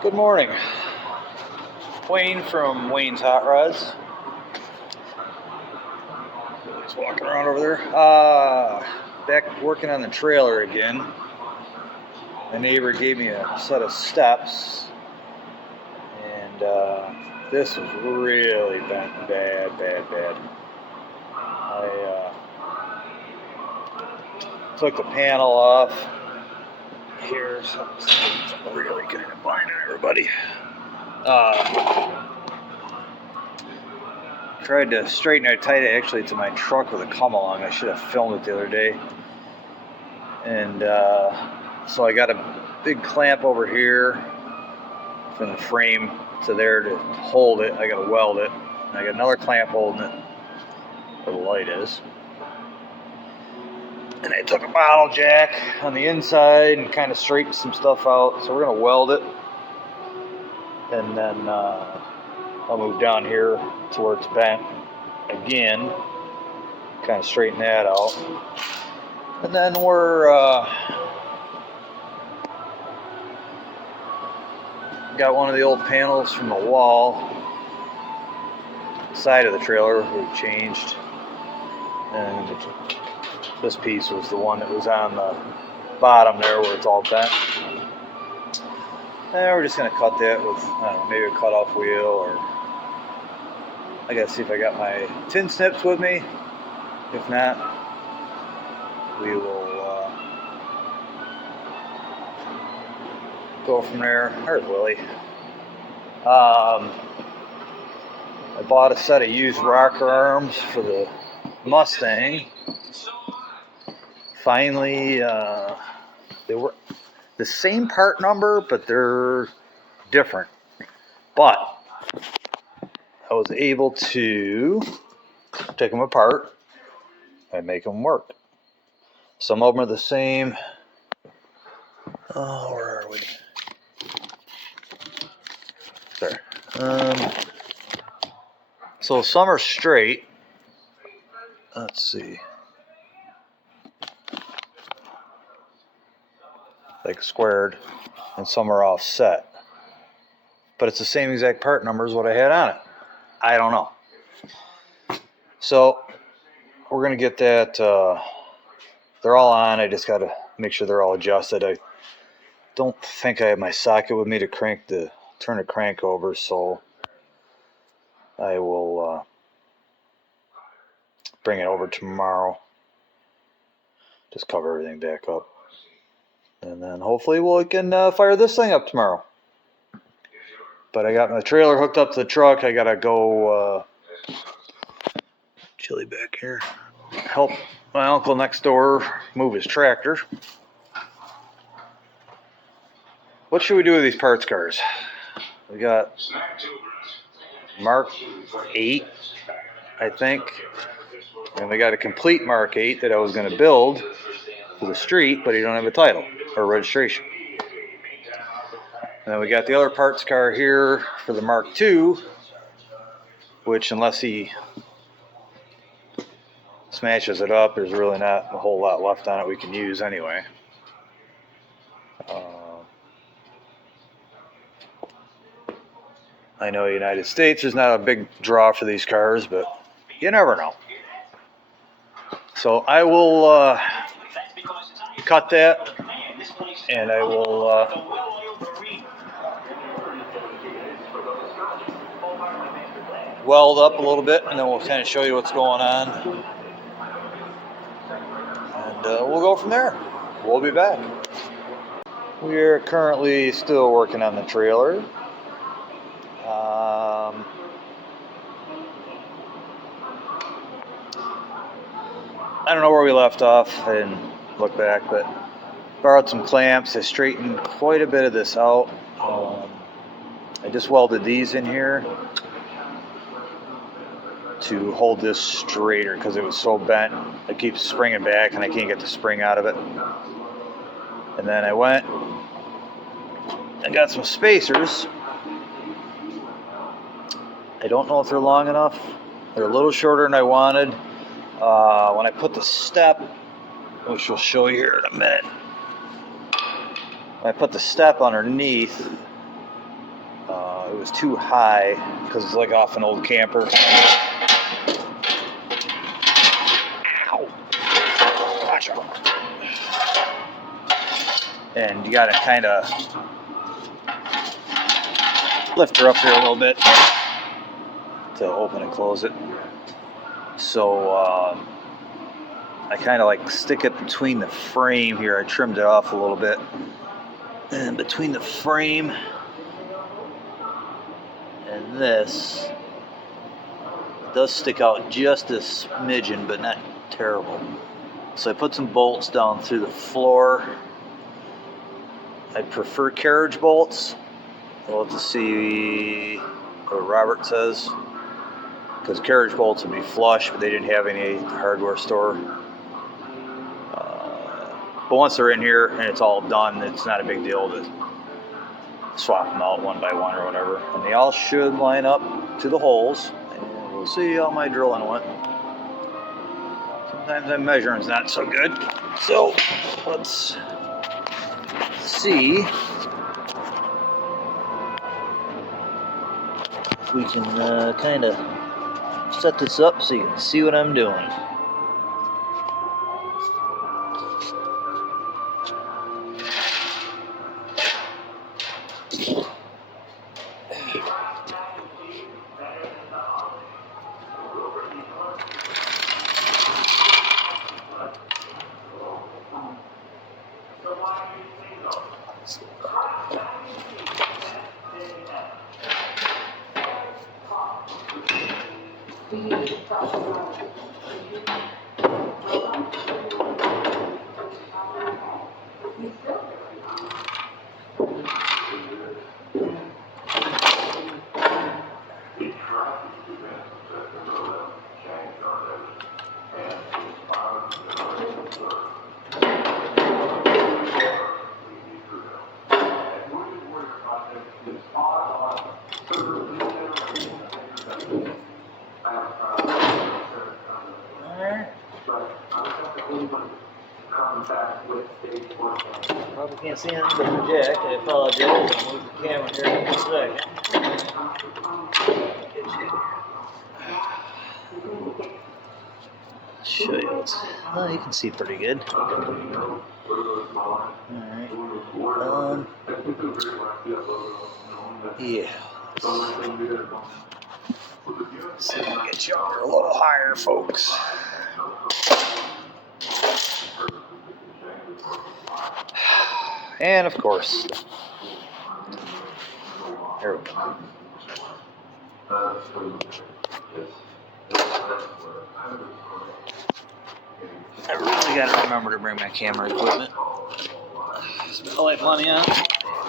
Good morning. Wayne from Wayne's Hot Rods. Just walking around over there. Back working on the trailer again. My neighbor gave me a set of steps, and this was really bent bad. I took the panel off. Here's something really kind of blinding everybody. Tried to straighten it tight actually to my truck with a come along. I should have filmed it the other day. And so I got a big clamp over here from the frame to there to hold it. I got to weld it. And I got another clamp holding it where the light is. And I took a bottle jack on the inside and kind of straightened some stuff out. So we're going to weld it. And then I'll move down here to where it's bent again. Kind of straighten that out. And then we're got one of the old panels from the wall side of the trailer we changed. And this piece was the one that was on the bottom there where it's all bent. And we're just going to cut that with, I don't know, maybe a cutoff wheel, or I got to see if I got my tin snips with me. If not, we will go from there. There's Willie. I bought a set of used rocker arms for the Mustang. Finally, they were the same part number, but they're different. But I was able to take them apart and make them work. Some of them are the same. Oh, where are we? There. So some are straight. Let's see. Like squared, and some are offset. But it's the same exact part number as what I had on it. I don't know. So we're going to get that. They're all on. I just got to make sure they're all adjusted. I don't think I have my socket with me to turn the crank over, so I will bring it over tomorrow. Just cover everything back up. And then hopefully we can fire this thing up tomorrow. But I got my trailer hooked up to the truck. I got to go, Chili back here, help my uncle next door move his tractor. What should we do with these parts cars? We got Mark 8, I think. And we got a complete Mark 8 that I was going to build for the street, but he don't have a title or registration. And then we got the other parts car here for the Mark 2, which unless he smashes it up, there's really not a whole lot left on it we can use anyway. I know United States is not a big draw for these cars, but you never know. So I will cut that, and I will weld up a little bit, and then we'll kind of show you what's going on. And we'll go from there. We'll be back. We are currently still working on the trailer. I don't know where we left off. I didn't look back, but borrowed some clamps. I straightened quite a bit of this out. I just welded these in here to hold this straighter because it was so bent. It keeps springing back and I can't get the spring out of it. And then I went and got some spacers. I don't know if they're long enough. They're a little shorter than I wanted. When I put the step, which we'll show you here in a minute, when I put the step underneath, it was too high because it's like off an old camper. Ow! Watch out. And you gotta kind of lift her up here a little bit to open and close it. So I kind of like stick it between the frame here. I trimmed it off a little bit. And between the frame and this, it does stick out just a smidgen, but not terrible. So I put some bolts down through the floor. I prefer carriage bolts. We'll have to see what Robert says, because carriage bolts would be flush, but they didn't have any at the hardware store. But once they're in here and it's all done, it's not a big deal to swap them out one by one or whatever. And they all should line up to the holes. And we'll see how my drilling went. Sometimes my measuring's not so good. So let's see if we can kind of set this up so you can see what I'm doing. Probably can't see anything but the jack. I apologize. I'll move the camera here in a second. Show you what's. Oh, you can see pretty good. Alright. Yeah. Let's see if we can get you over a little higher, folks. And of course, there we go. I really gotta remember to bring my camera equipment. Spend all that money on it.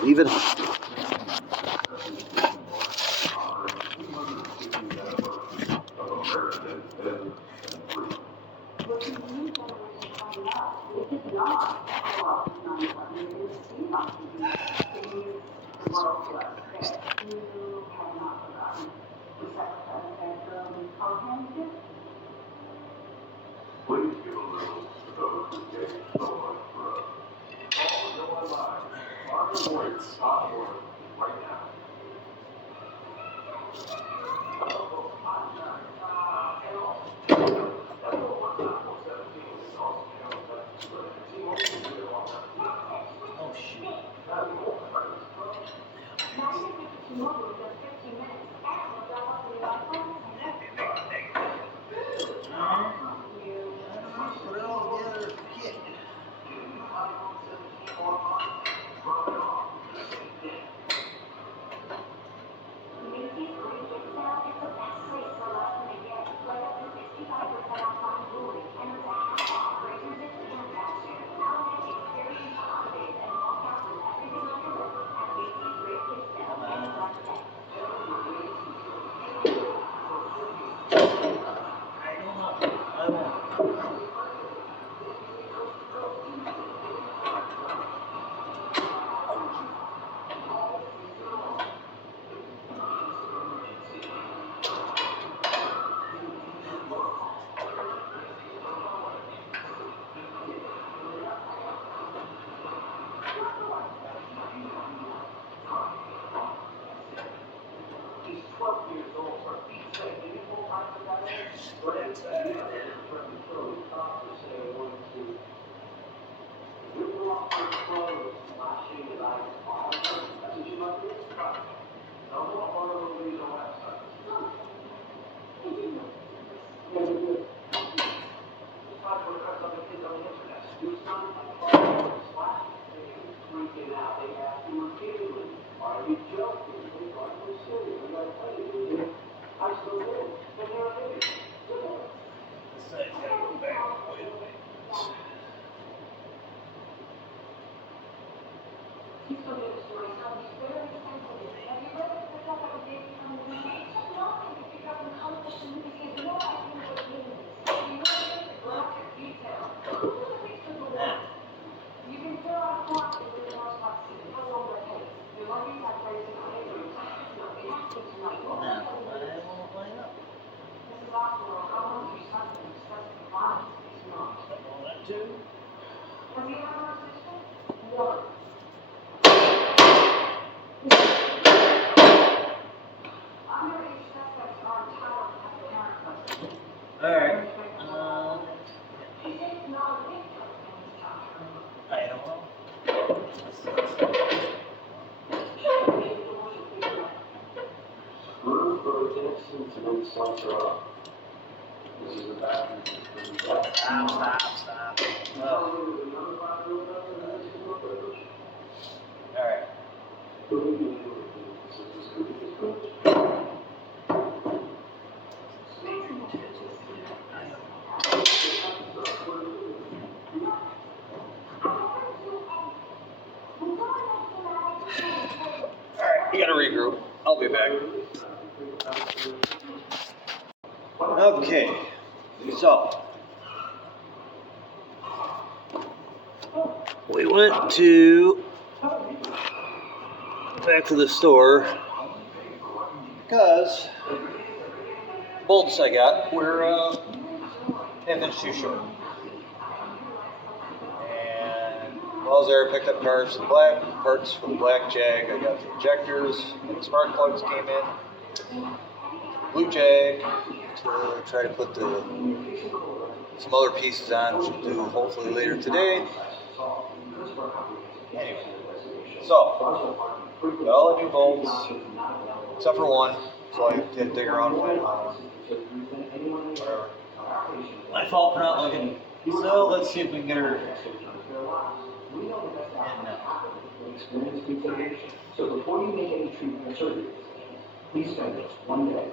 Leave it. Stop. Oh. Alright. Alright, you gotta regroup. I'll be back. Okay, so we went back to the store because bolts I got were half inch too short. And while I was there, I picked up parts for the black Jag. I got the injectors, and the spark plugs came in. Blue Jag to try to put some other pieces on, which we'll do hopefully later today. Anyway, so got all the new bolts except for one, so I have to dig around and find whatever. My fault for not looking. So let's see if we can get her in now. So before you make any treatment or surgery, please spend just one day.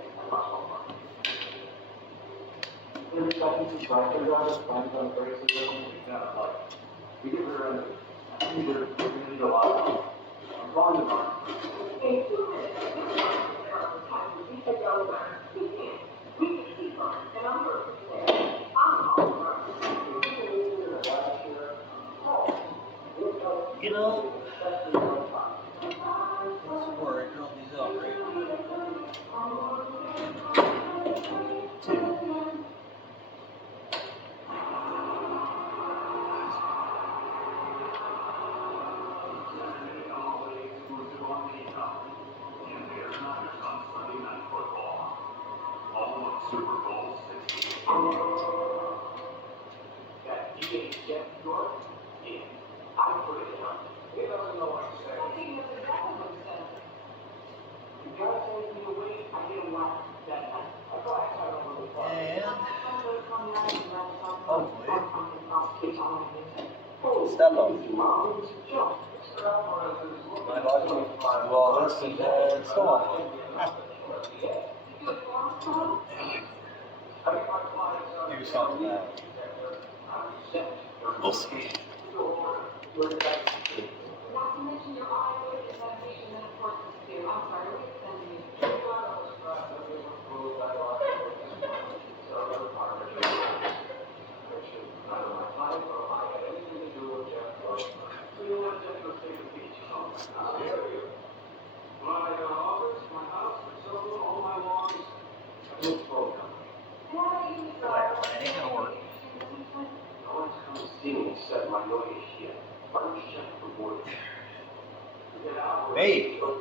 You know, that's where I drilled these out, right? Step up. My luck. Well, this is still on. Do something that. We'll see. Hey. All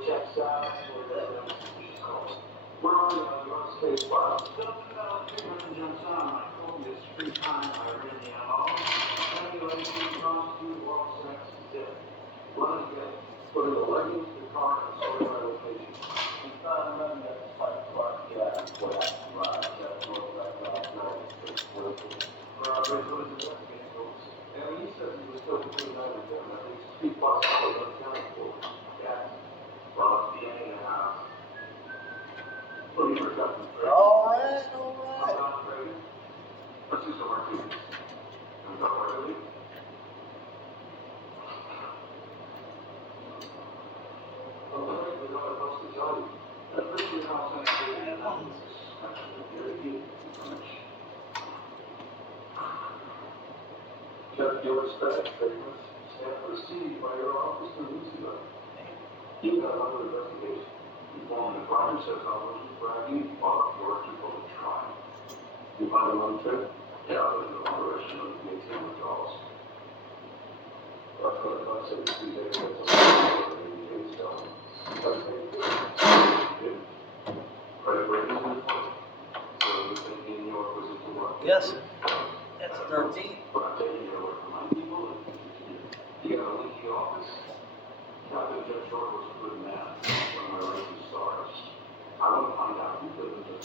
right. Your respect, famous, stand received by your office to Lucifer. You got another investigation. You formed a crime psychology bragging about your people to try. You find them unfit? Yeah, there's no operation of the 18 dolls. That's what about 73 days. That's a days down. Yes, it's 13. But I'm taking you away from my people. You got a leaky office? Captain Jeff Short was a good man. One of my rising stars. I want to find out who lived in the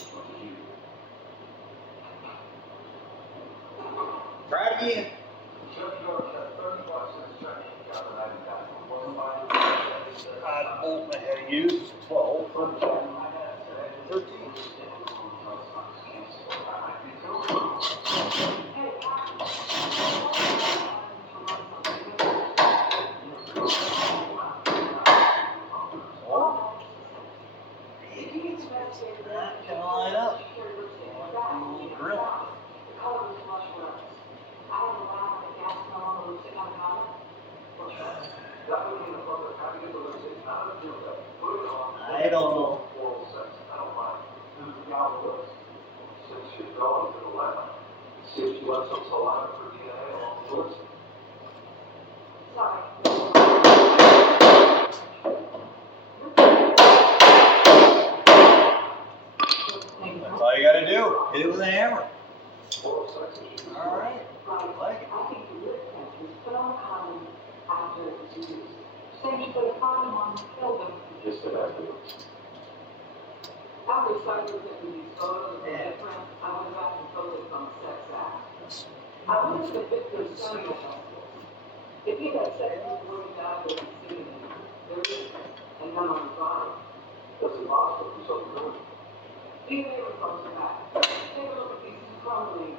Try it again. Bolt I had to use 12. 13. That can line up. Grill. I don't know. That's all you gotta do. Hit it with a hammer. Alright. I like it. If he had sex before he died, there is, and come on the body. That's impossible. He's so good. These neighbors folks are back. Take a look at these crumbling.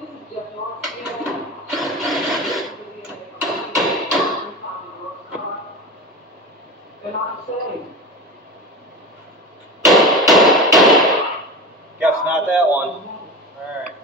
This is Jeff York. They're not the same. Guess not that one. Alright.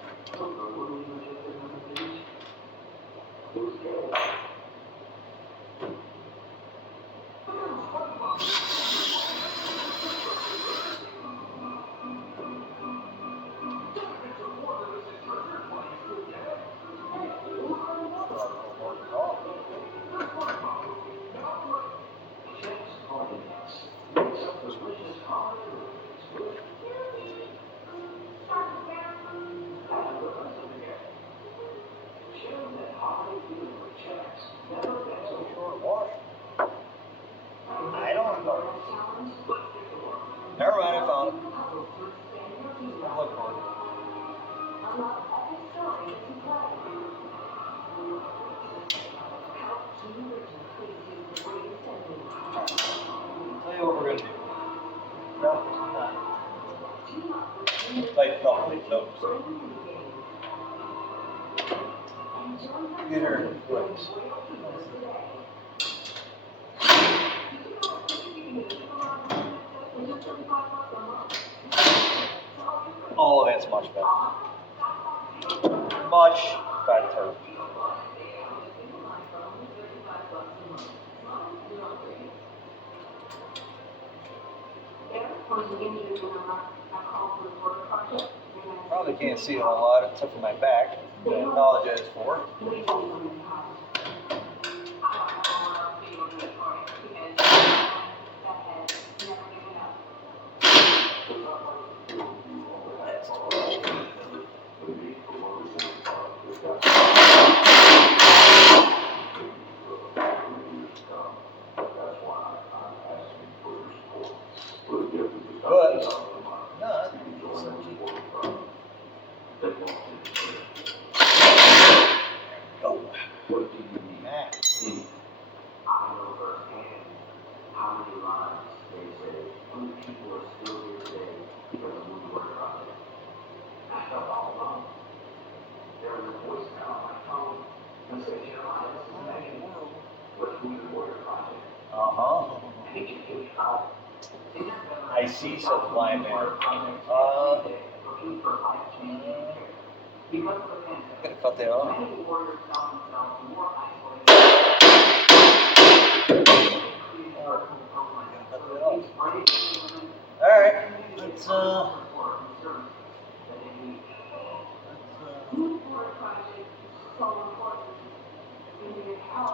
I don't know. Never mind, I found it. Look for it. Tell you what we're gonna do. Like, no. Get her in place. Oh, that's much better. Much better. Probably can't see it a lot except for my back. I apologize for it. I see supply man. Gotta cut that off. Alright, let's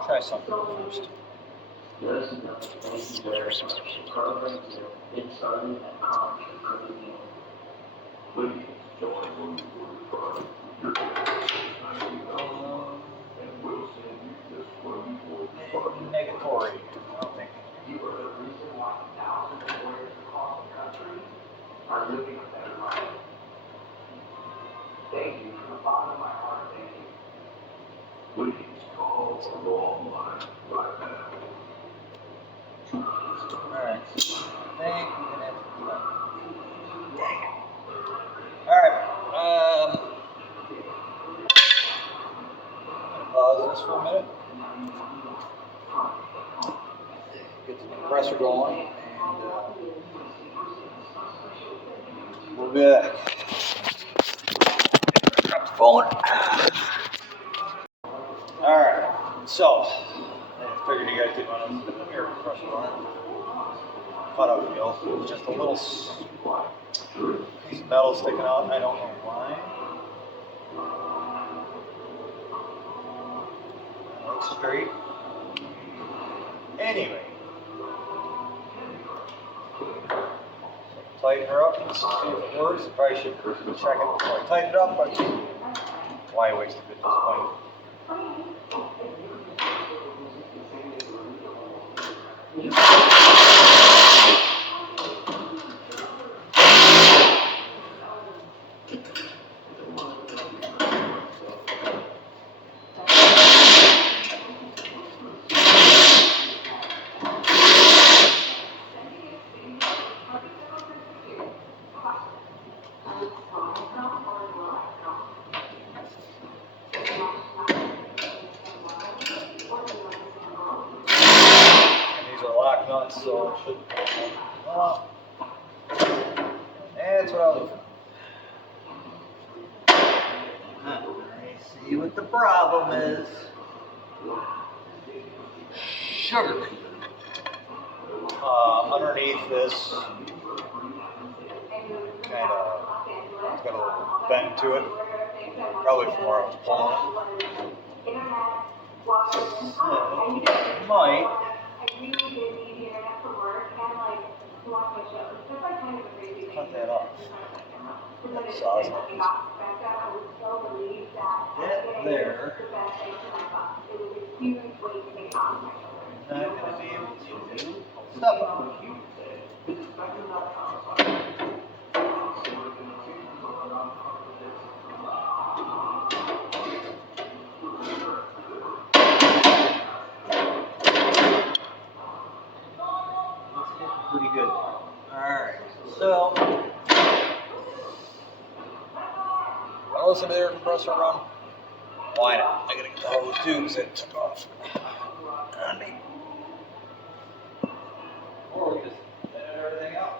try something first. Negatory. I don't think. are living a better life. Thank you from the bottom of my heart. Thank you. Please call a long line right now. Alright. I think we're gonna have to do that. Dang it. Alright. Pause this for a minute. Get the compressor going, and we'll be back. Drop the phone. Alright, so I figured you guys didn't want to hear a compressor on it. Cut up wheel. Just a little piece of metal sticking out. I don't know why. It looks straight. Anyway. Tighten her up and see if it works. I probably should check it before I tighten it up, but why waste it at this point? Nuts, so it should. That's what I was looking for. Let me see what the problem is. Sugar. Underneath this, kind of, it's got a little bend to it. Probably from where I was pulling it. Might. Cut that off. Saw's not that there. Not going to be able to stop it. Pretty good. Alright, so I'll listen to the air compressor run. Why not? I gotta get the hose too because it took off on me. Or we just edit everything out.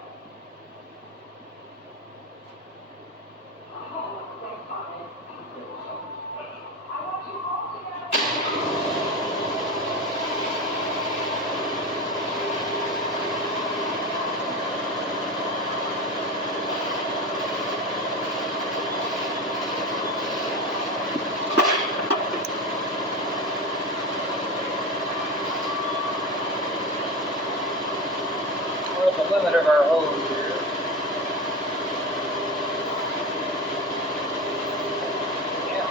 The limit of our hose here. Yeah.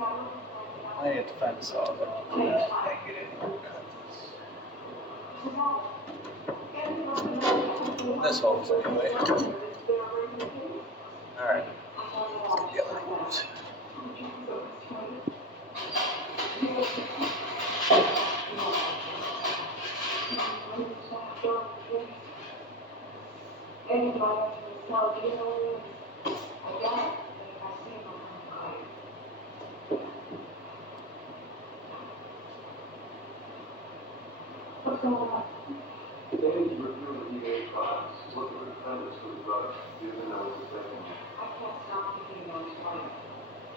I need to find a saw, but I can't get it. This holds anyway. Alright. The other ones. What's going on? Today's reviewing DA files. What the defendants for the drugs, even though it's the same. I can't stop thinking about his wife.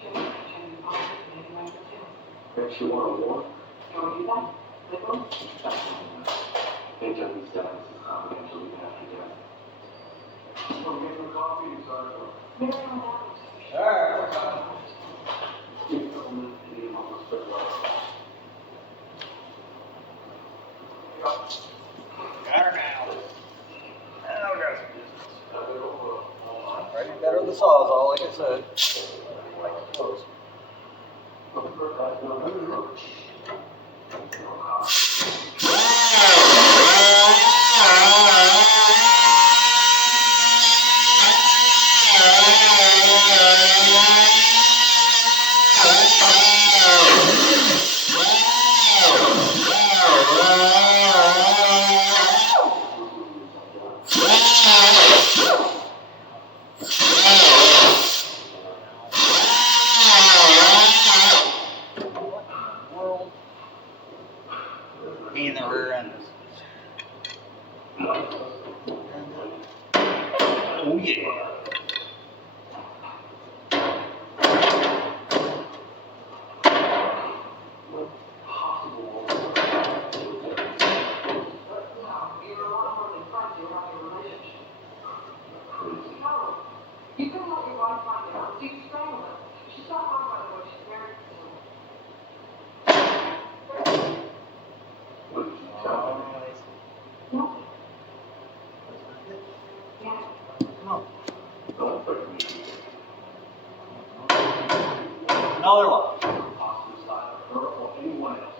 Jimmy Pollard and Michael Hill. Makes you want to war? No, you don't. Liberal? They took these documents confidentially after death. Well, get some coffee and start over. Miriam Adams. Alright. Got her now. Now we got some business. Ready to better the sawzall, like I said. Like close. In the rear end. Oh yeah. You can let your wife find out. So you strangle her. She's not home, by the way. She's married to someone. What did you tell me? No. Yeah. No. Don't put me. Another one. Possible side of her or anyone else.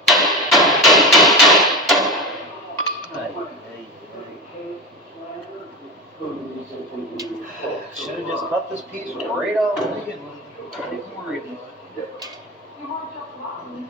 Should have just cut this piece right out to begin with. I didn't worry about it. You weren't just lying.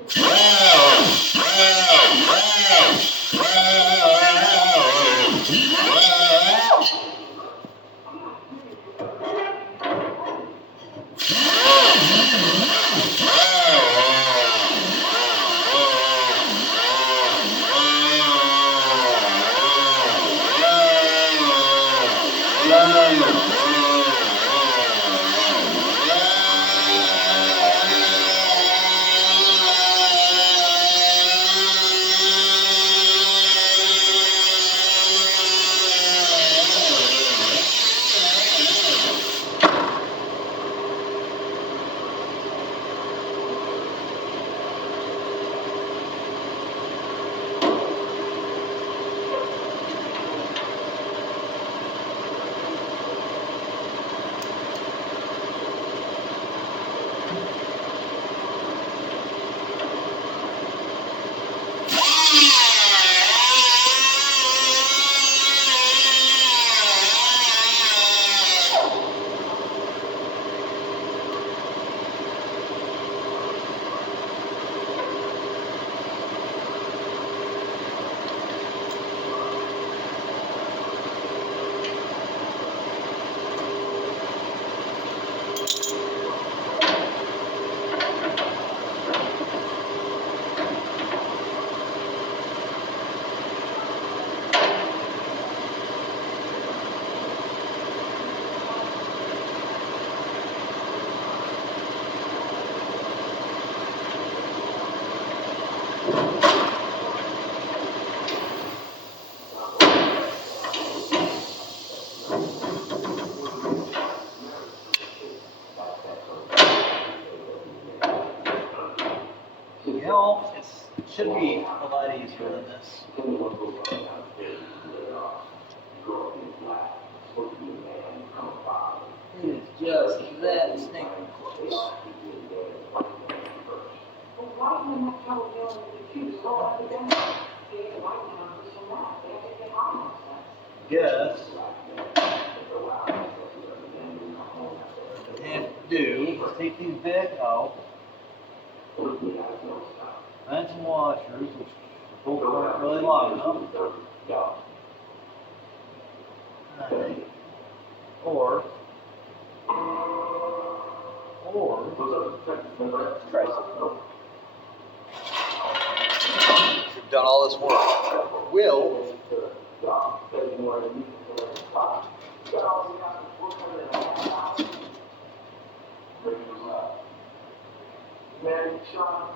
You know, it should be a lot easier than this. It is just that snake close. gonna have trouble dealing with the Q's whole epidemic. They ain't right now, just from that. They have to get high on sense. Guess what I have to do is take these back out, find some washers, which both aren't really long enough. Or let's try something. We've done all this work. Will Mary, Sean,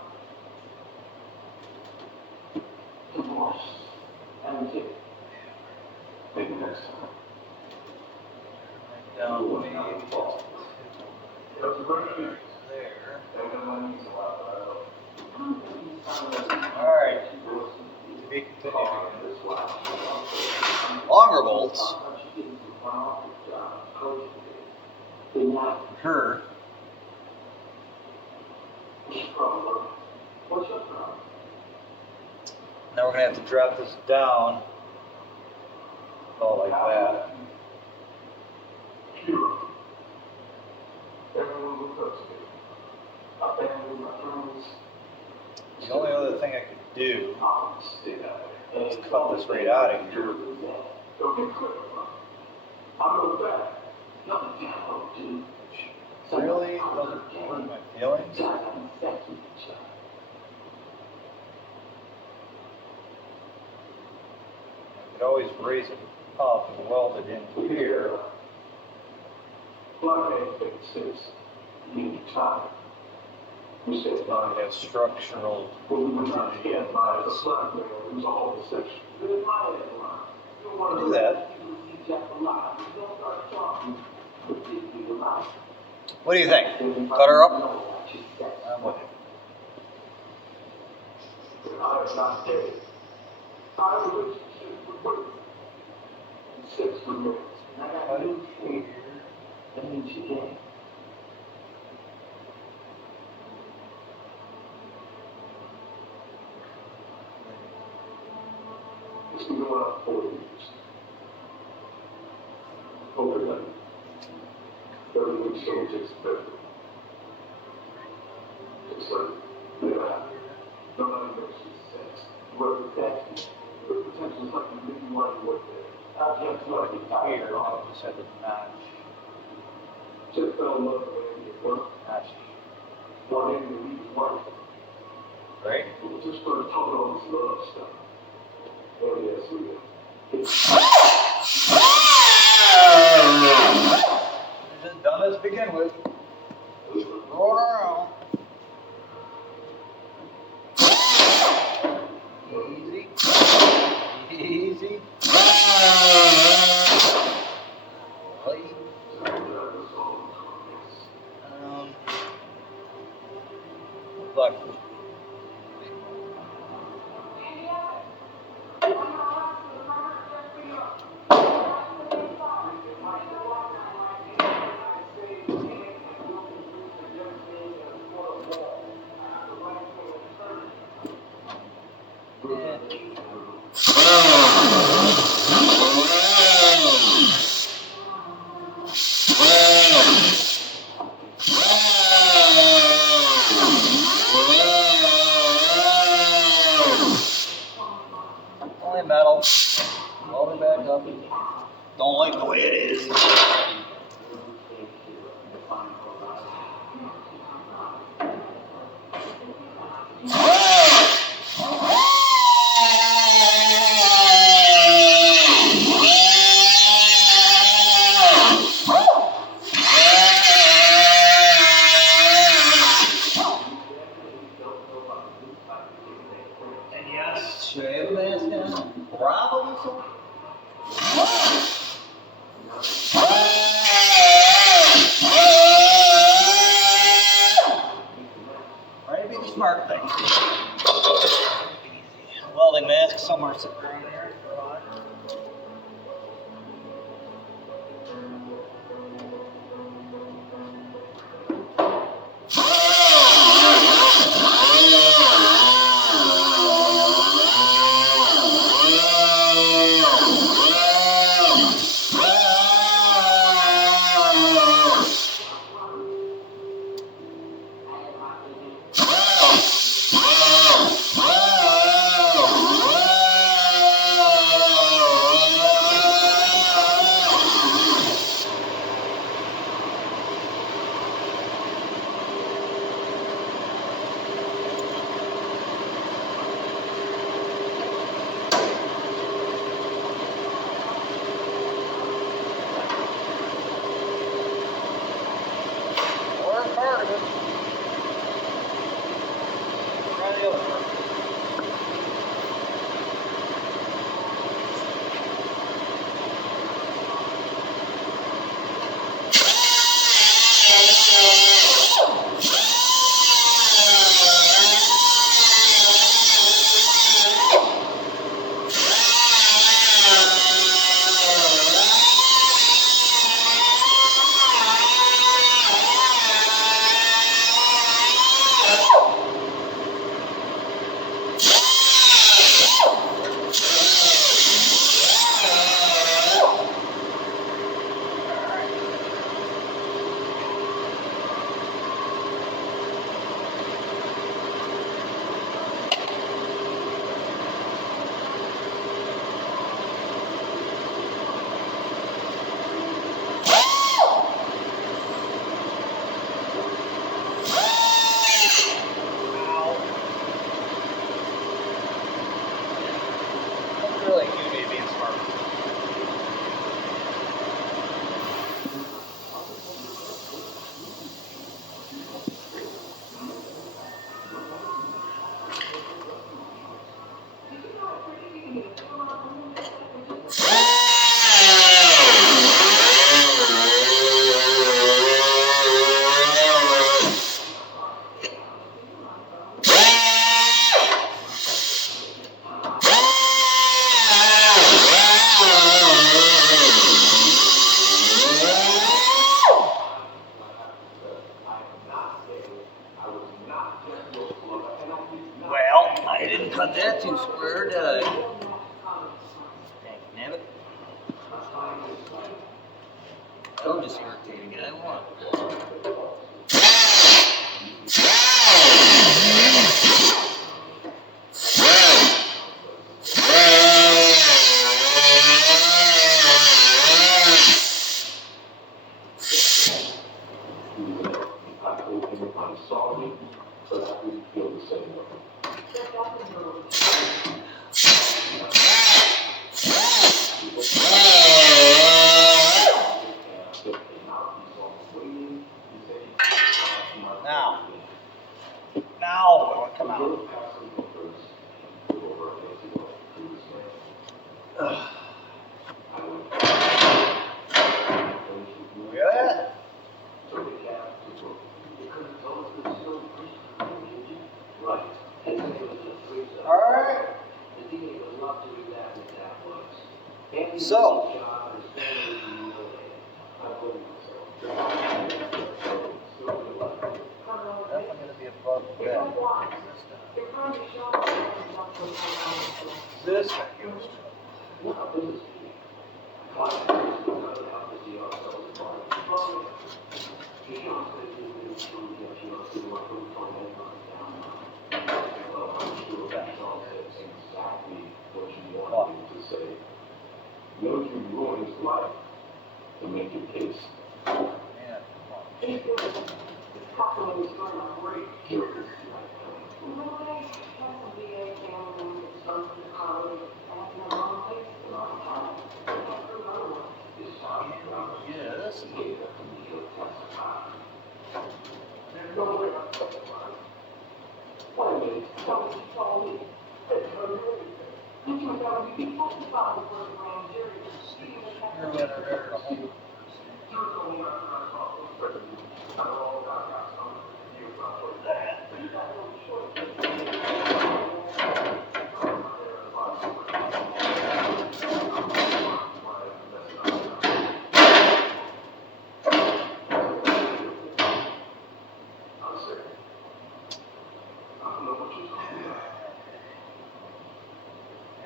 divorce, and kid. Maybe next time. down way there. Alright. To be continued. Longer bolts. Her. What's your problem? Now we're going to have to drop this down. Oh, like that. Everyone who cooks me. I family, my friends. The only other thing I could do Stay that way. is cut this right out of here. Don't get clear, bro. I'm going back. Nothing can help, dude. Really doesn't hurt my feelings. I could always raise it up and weld it in here. Black egg fixes. You need time. You said I have structural well, we were trying to rigidity get on by the this. slack there. It was a whole section. But in my head, you want to Do that. What do you think? Cut her up? I'm with you. I am not dead. Our relationship with women. 6 minutes. And I got news for you. That means you dead. It's been going on 4 years. Overnight. Everything changes better. It's like, yeah, nobody makes any sense. But the potential is like you really want to work there. I can't feel like it's Here, tired I off. just had to notch. Just fell in love with the way you work. Notch. Wanting to leave his wife. Right? We just started talking all this love stuff. Oh, yes, we did. Just done as begin with. Roll around. Easy. Easy. Light. Look. Only metal. Load it back up. Don't like the way it is. And yes, should I have a mask on? Probably so. Try to be the smart thing. Welding mask somewhere sitting around here. didn't cut that too square, did I? Dang nabbit. I'm just irritating it. I want. I'm sorry, but I really feel the same way. Now, come out. Yeah. All right. So. Definitely going to be above that. This goes Knows you ruined his life to make your case. Yeah. Yes.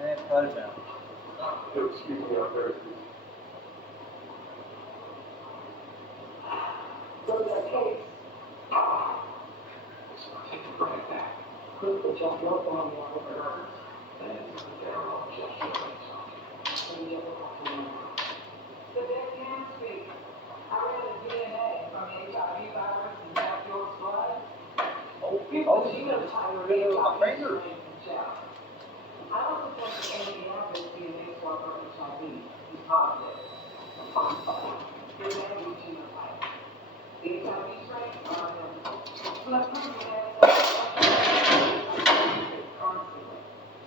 And cut it down. Excuse me, I'm very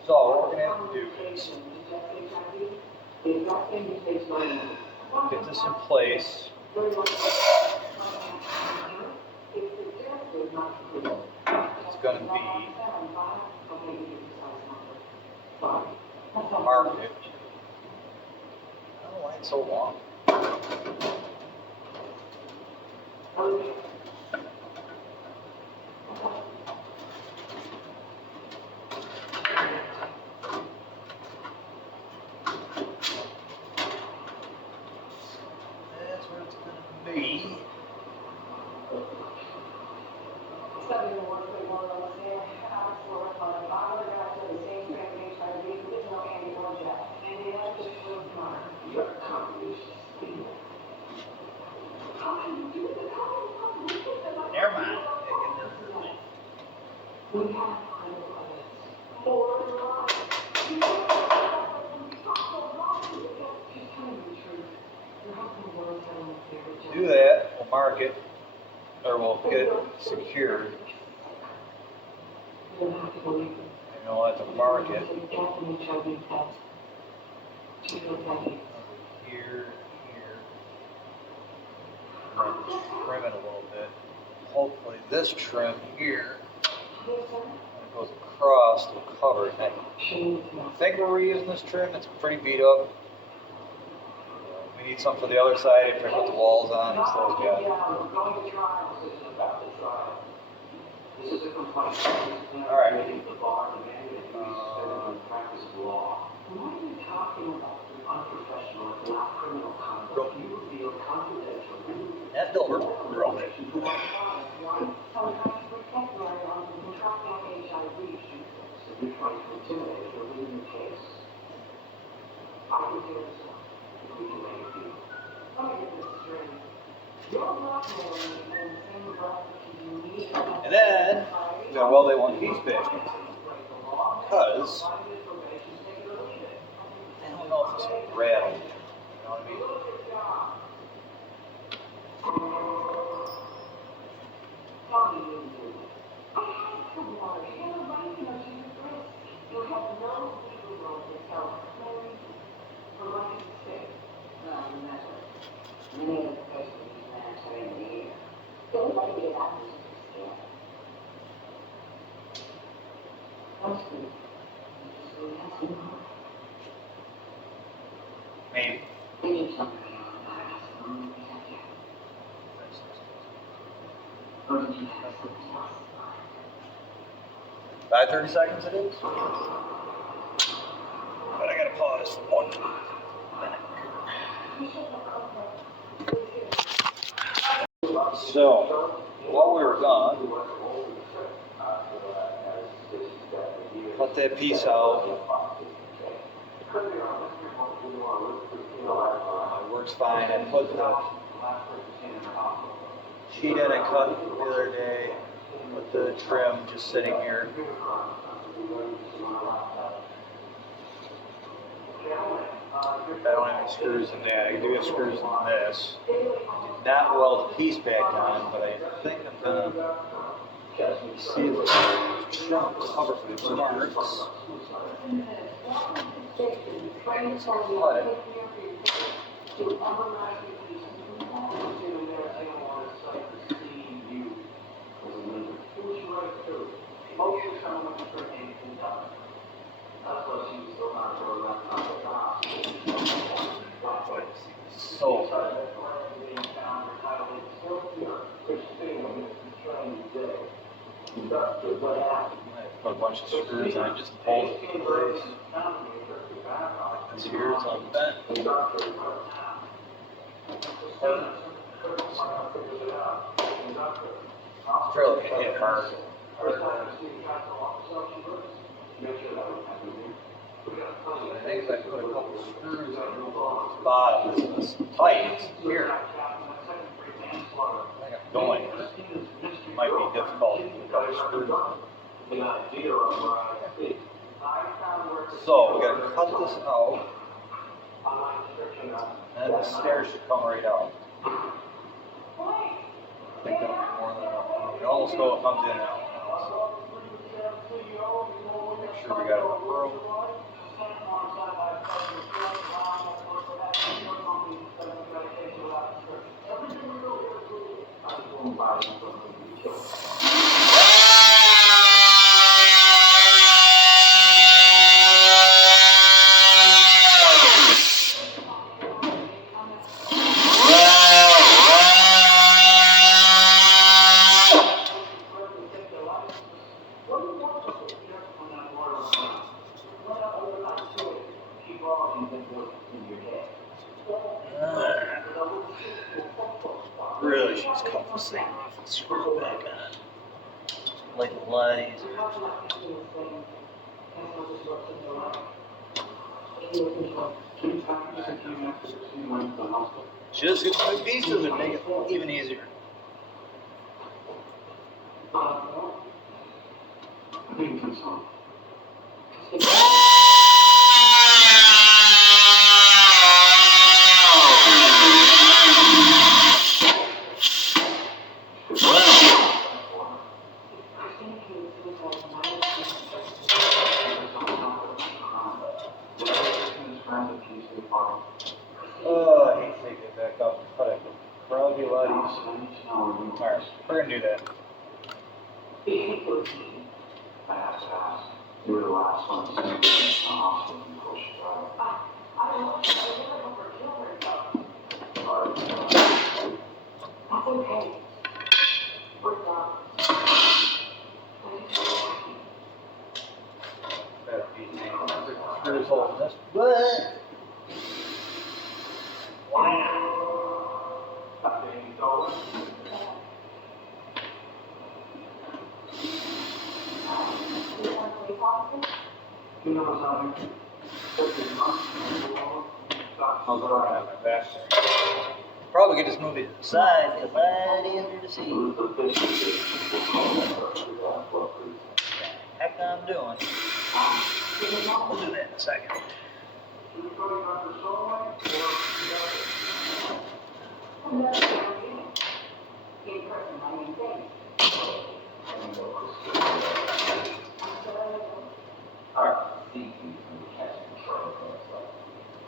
So what we're going to have to do is get this in place. It's going to be mark it. I don't know why it's so long. That's where it's going to be. Never mind. Do that, we'll mark it, or we'll get it secured. And we'll have to mark it. Here, here. And then trim it a little bit. Hopefully this trim here, when it goes across, will cover it. I think we're reusing this trim, it's pretty beat up. We need some for the other side after I put the walls on and stuff. Alright. practice of law. Why are you talking about the unprofessional and not criminal conduct? You reveal confidential That's Dover. information to our clients. Sometimes protect Marion from contracting HIV. So you're trying to intimidate her in the case. I can do this one. If we can make it deal. Let me get this straight. You're blackmailing me in the same breath that you need to have. And then, you know, well, they want peace back. Because I don't know if this will rattle. You know what I mean? Maybe. 30 seconds it is. But I gotta pause for 1 minute. So, while we were gone, cut that piece out. It works fine. I put the sheet in I cut the other day with the trim just sitting here. I don't have any screws in that. I do have screws in this. I did not weld the piece back on, but I think I'm gonna see if the trim cover for the marks. Cut it. So, put a bunch of screws and I just bolt it in place. This here is unbent. It's really gonna hit hard. I think if I put a couple screws in the bottom, this is tight, it's here. I think I'm going. It might be difficult to put a couple screws in. So, we gotta cut this out, and the stairs should come right out. I think that'll be more than enough. You can almost go it comes in and out. Make sure we got it room. Really, she's cut this thing off and screw it back on. Like a lot easier. Just get some pieces and make it even easier. Oh, I hate taking it back up and cut it. Probably a lot easier. Alright, we're gonna do that. You were the last one to say that's okay. We're done. Better screws holding this. What? Probably could just move it to the side, get right under the seat. Heck, I'm doing. We'll do that in a second.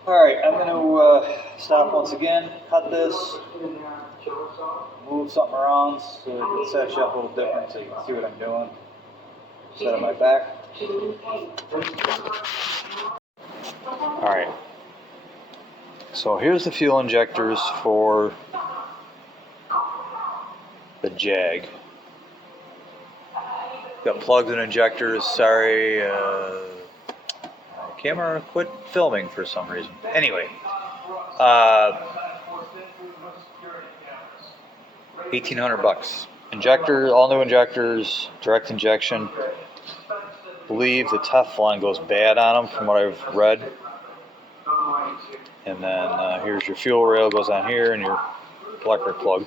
Alright, I'm going to stop once again, cut this, move something around so it can set you up a little different so you can see what I'm doing. Set up my back. Alright, so here's the fuel injectors for the Jag. Got plugs and injectors, sorry. Camera quit filming for some reason. Anyway, 1,800 bucks. Injector, all new injectors, direct injection. Believe the Teflon goes bad on them from what I've read. And then here's your fuel rail, goes on here, and your electric plug.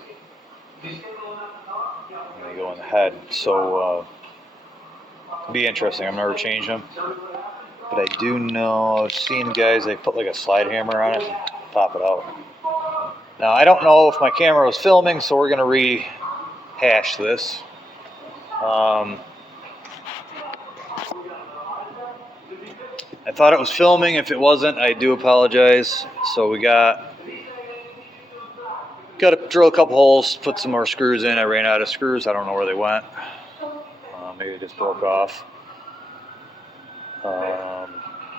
And they go in the head. So it'll be interesting. I've never changed them. But I do know, I've seen guys, they put like a slide hammer on it and pop it out. Now, I don't know if my camera was filming, so we're going to rehash this. I thought it was filming. If it wasn't, I do apologize. So we got to drill a couple holes, put some more screws in. I ran out of screws. I don't know where they went. Maybe they just broke off.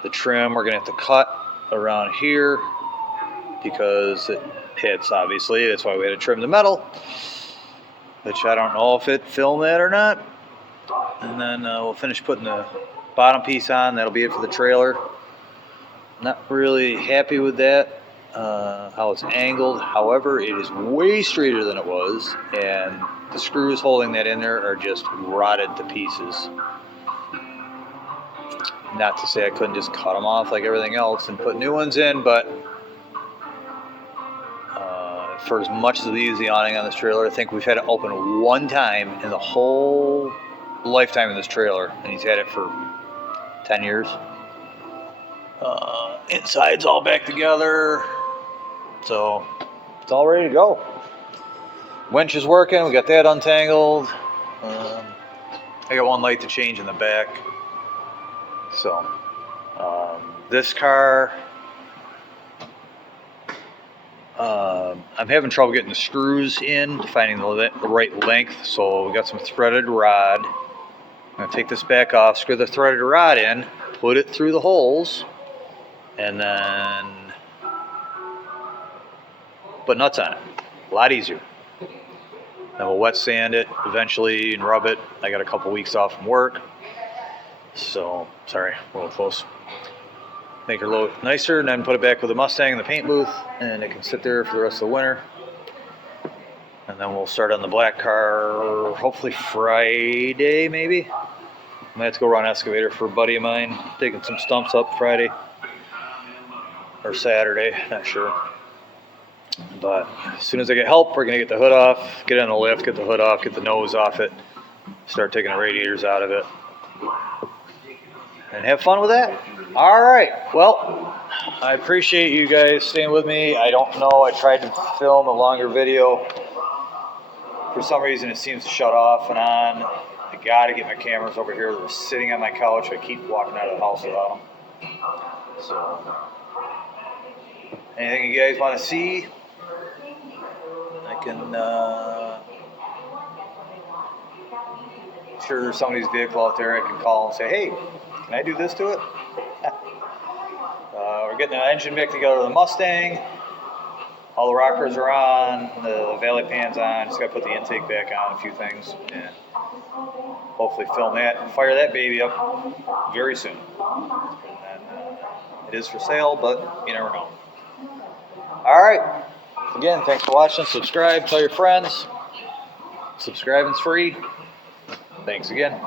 The trim we're going to have to cut around here because it hits, obviously. That's why we had to trim the metal, which I don't know if it filmed that or not. And then we'll finish putting the bottom piece on. That'll be it for the trailer. Not really happy with that, how it's angled. However, it is way straighter than it was, and the screws holding that in there are just rotted to pieces. Not to say I couldn't just cut them off like everything else and put new ones in, but for as much as we use the awning on this trailer, I think we've had it open one time in the whole lifetime of this trailer, and he's had it for 10 years. Inside's all back together, so it's all ready to go. Winch is working, we got that untangled. I got one light to change in the back. So, this car, I'm having trouble getting the screws in, finding the right length, so we got some threaded rod. I'm going to take this back off, screw the threaded rod in, put it through the holes, and then put nuts on it. A lot easier. Then we'll wet sand it eventually and rub it. I got a couple weeks off from work. So, sorry, a little close. Make it a little nicer, and then put it back with the Mustang in the paint booth, and it can sit there for the rest of the winter. And then we'll start on the black car, hopefully Friday, maybe. I might have to go run an excavator for a buddy of mine, taking some stumps up Friday or Saturday, not sure. But as soon as I get help, we're gonna get the hood off, get on the lift, get the hood off, get the nose off it, start taking the radiators out of it, and have fun with that. All right, well, I appreciate you guys staying with me. I don't know, I tried to film a longer video. For some reason, it seems to shut off and on. I gotta get my cameras over here. They're sitting on my couch. I keep walking out of the house without them. So, anything you guys want to see, I can, sure there's somebody's vehicle out there I can call and say, hey, can I do this to it? We're getting the engine back together with the Mustang. All the rockers are on, the valley pan's on. Just got to put the intake back on, a few things. And hopefully film that and fire that baby up very soon. And, it is for sale, but you never know. All right. Again, thanks for watching. Subscribe. Tell your friends. Subscribing's free. Thanks again.